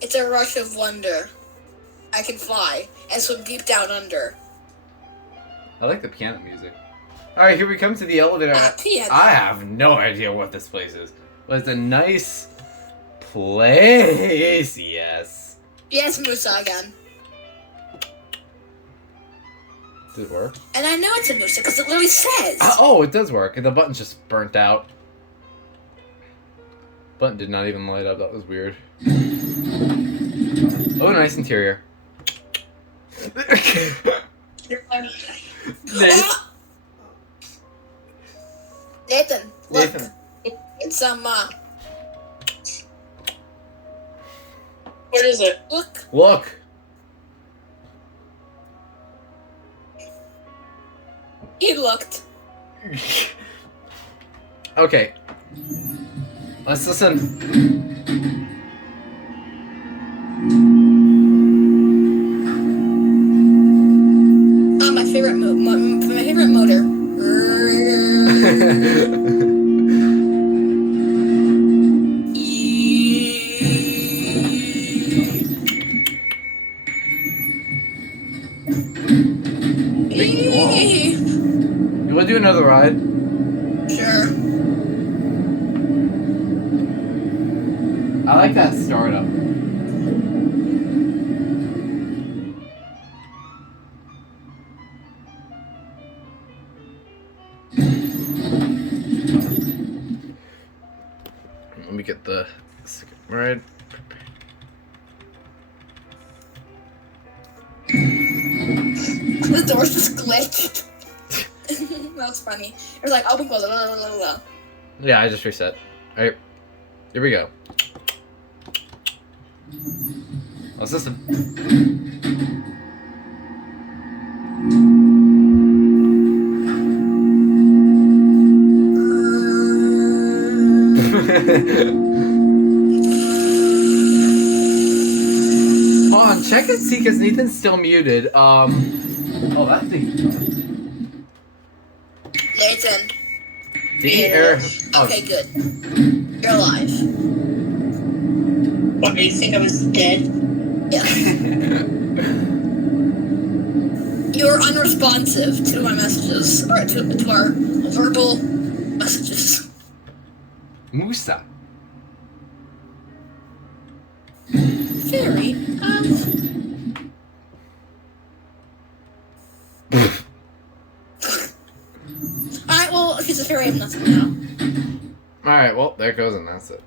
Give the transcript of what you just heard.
It's a rush of wonder. I can fly and swim deep down under. I like the piano music. Alright, here we come to the elevator. Piano. I have no idea what this place is. But it's a nice place. Yes. Yes, Musa again. Did it work? And I know it's a Musa because it literally says. Oh, it does work. The button's just burnt out. Button did not even light up. That was weird. Oh, nice interior. Nathan, look. Nathan. It's What is it? Look. Look. He looked. Okay. Let's listen. Oh, my favorite motor. You want to do another ride? Sure. I like that startup. Let me get the second ride. The doors just glitched. That was funny. It was like, open, close, blah, blah, blah, blah. Yeah, I just reset. Alright. Here we go. Let's listen. Hold on, check and see because Nathan's still muted. Oh, that thing. Nathan. Oh. Okay, good. You're alive. What, do you think I was dead? Yeah. You're unresponsive to my messages, or to our verbal messages. Musa. Fairy, Alright, well, if he's a fairy, I'm nothing now. Alright, well, there goes and that's it.